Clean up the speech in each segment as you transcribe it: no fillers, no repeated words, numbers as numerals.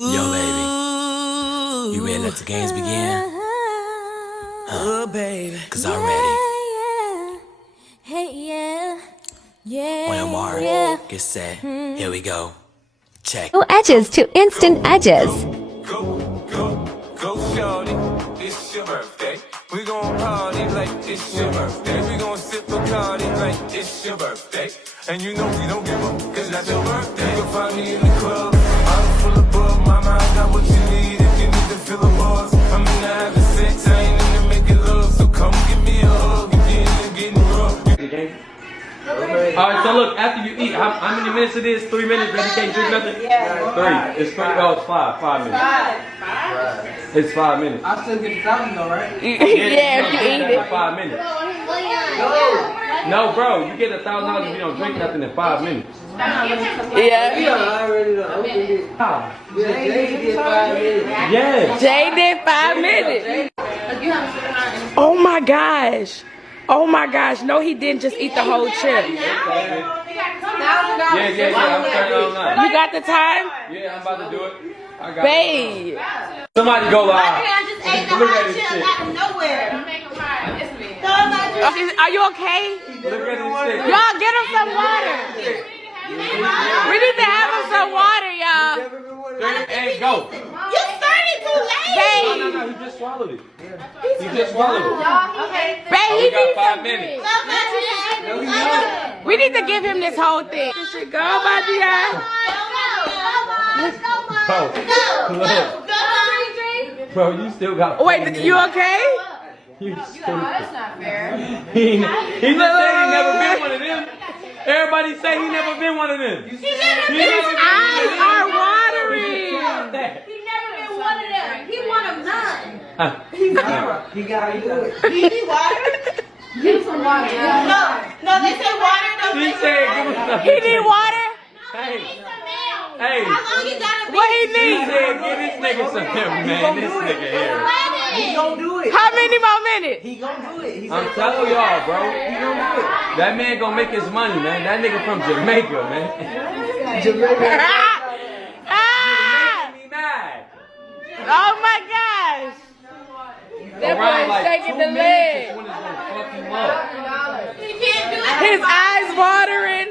Yo, baby, you ready to let the games begin? Baby. Cause I'm ready. Hey, yeah. On your mark, get set, here we go. Check. No edges to instant edges. Go, shorty, it's your birthday. We gon' party like it's your birthday. We gon' sip Bacardi like it's your birthday. And you know we don't give up, cause that's your birthday. You'll find me in the club, I'm full of bug. Mama, I got what you need if you need to fill the bars. I'm in the having sex, I ain't in the making love. So come give me a hug, if you're in the getting rough. Alright, so look, after you eat, how many minutes it is? 3 minutes that you can't drink nothing? Yeah. 3. It's 3. Oh, it's 5. 5 minutes. 5. It's 5 minutes. I still get the $1,000 though, right? Yeah, if you eat it. 5 minutes. No, bro, you get $1,000 if you don't drink nothing in 5 minutes. Yeah. I already know. Jay did 5 minutes. Yeah. Jay did 5 minutes. Oh my gosh. Oh my gosh. No, he didn't just eat the whole chip. Yeah. I'm turning on now. You got the time? Yeah, I'm about to do it. I got Babe. it. Somebody go live. I just ate the Look at hot this chip shit. out of nowhere. Are you okay? Look at this shit. Y'all get him some water. We need to have him some water, y'all. Hey, go. You started too late. Babe. No, he just swallowed it. He just swallowed it. Babe, We he got needs 5 some minutes. drink. We need to give him this whole thing. This should go, Badia. Bro, you still got. Wait, you okay? You stupid. That's not fair. He just said he never been one of them. Everybody say he never been one of them. He never been His eyes are watering. He never been one of them. He one of none. He got to do it. He need water? Give him some water. No, they say water. No, She said, give him some. He need water? Hey, How long you gotta be? What he he need? said, give this nigga some him, man. This nigga here. He gonna do it. How many more minutes? He gonna do it. He I'm said, telling y'all, bro. he gonna do it. That man gonna make his money, man. That nigga from Jamaica, man. Jamaica. Ah! Me mad. Oh my gosh. That Around boy's like shaking 2 the minutes leg. is when it's gonna fuck him up. He can't do it. His eyes watering.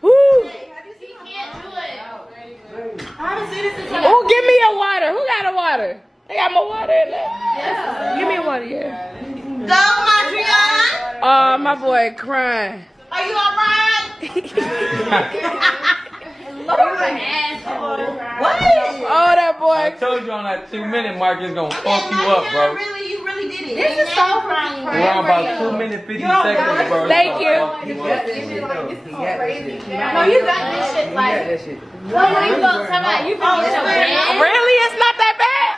Woo. He can't do it. I haven't seen this since Oh, give me a water. Who got a water? They got more water in there. Give me a water, yeah. Go, Montreal. Oh, my boy crying. Are you alright? What? Oh, that I boy. told you on that 2-minute mark it's gonna fuck you up, bro. You really did it. This is so crying. We're on about 2 minutes 50 seconds, bro. It's Thank gonna you. fuck He you got up. that shit though. He got that shit. No, you got this shit He got that shit. Really? It's not that bad?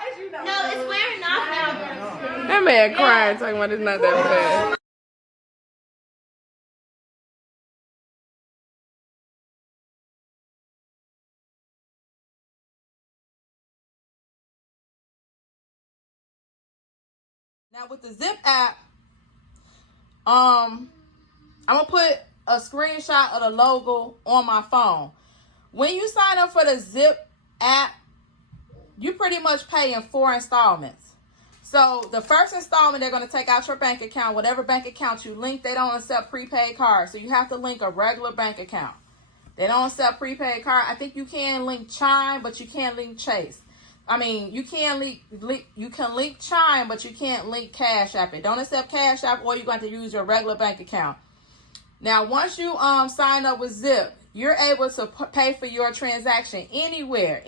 No, it's wearing off now. That man crying, talking about it's not that bad. Now with the Zip app, I'm gonna put a screenshot of the logo on my phone. When you sign up for the Zip app, you pretty much pay in 4 installments. So the first installment, they're gonna take out your bank account, whatever bank account you link. They don't accept prepaid cards, so you have to link a regular bank account. They don't accept prepaid card. I think you can link Chime, but you can't link Chase. I mean, you can link Chime, but you can't link Cash App. It don't accept Cash App, or you're going to use your regular bank account. Now, once you sign up with Zip, you're able to pay for your transaction anywhere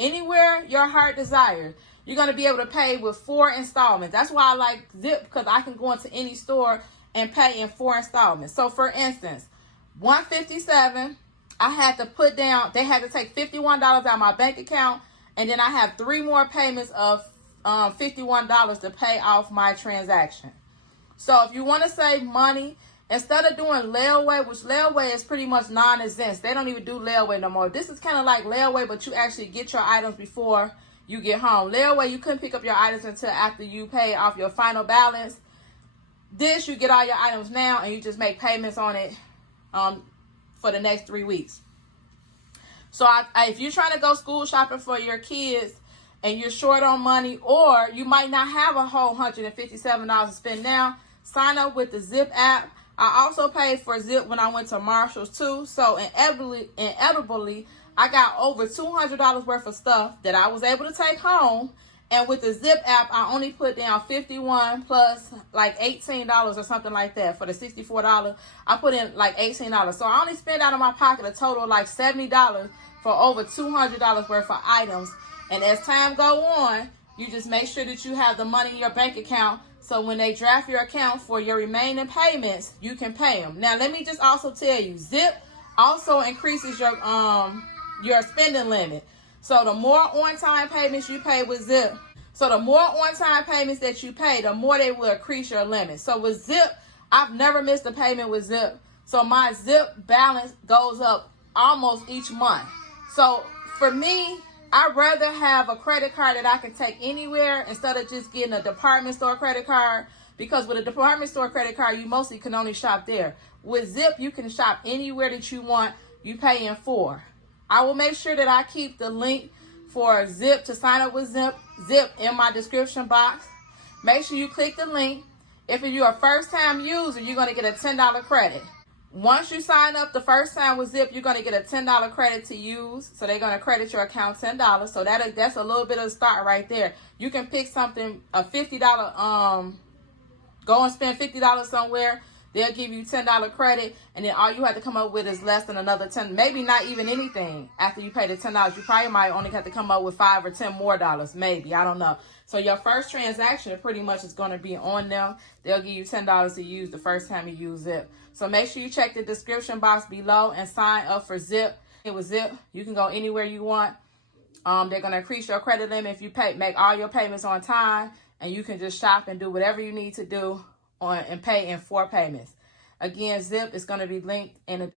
your heart desires. You're going to be able to pay with 4 installments. That's why I like Zip, because I can go into any store and pay in 4 installments. So, for instance, $157, I had to put down. They had to take $51 out of my bank account. And then I have 3 more payments of $51 to pay off my transaction. So if you want to save money, instead of doing layaway, which layaway is pretty much non-exempt. They don't even do layaway no more. This is kind of like layaway, but you actually get your items before you get home. Layaway, you couldn't pick up your items until after you pay off your final balance. This, you get all your items now, and you just make payments on it for the next 3 weeks. So if you're trying to go school shopping for your kids and you're short on money, or you might not have a whole $157 to spend now, sign up with the Zip app. I also paid for Zip when I went to Marshall's too. So inevitably, I got over $200 worth of stuff that I was able to take home. And with the Zip app, I only put down $51 plus like $18 or something like that. For the $64, I put in like $18. So I only spent out of my pocket a total of like $70 for over $200 worth of items. And as time go on, you just make sure that you have the money in your bank account, so when they draft your account for your remaining payments, you can pay them. Now, let me just also tell you, Zip also increases your spending limit. So the more on-time payments you pay with Zip, so the more on-time payments that you pay, the more they will increase your limit. So with Zip, I've never missed a payment with Zip. So my Zip balance goes up almost each month. So for me, I'd rather have a credit card that I can take anywhere instead of just getting a department store credit card, because with a department store credit card, you mostly can only shop there. With Zip, you can shop anywhere that you want. You pay in for. I will make sure that I keep the link for Zip to sign up with Zip in my description box. Make sure you click the link. If you're a first-time user, you're going to get a $10 credit. Once you sign up the first time with Zip, you're going to get a $10 credit to use. So they're going to credit your account $10. So that's a little bit of a start right there. You can pick something, a $50, go and spend $50 somewhere. They'll give you $10 credit, and then all you have to come up with is less than another $10, maybe not even anything. After you pay the $10, you probably might only have to come up with $5 or $10 more, maybe. I don't know. So your first transaction pretty much is going to be on them. They'll give you $10 to use the first time you use Zip. So make sure you check the description box below and sign up for Zip. With Zip, you can go anywhere you want. They're going to increase your credit limit if you make all your payments on time, and you can just shop and do whatever you need to do and pay in 4 payments. Again, Zip is going to be linked in the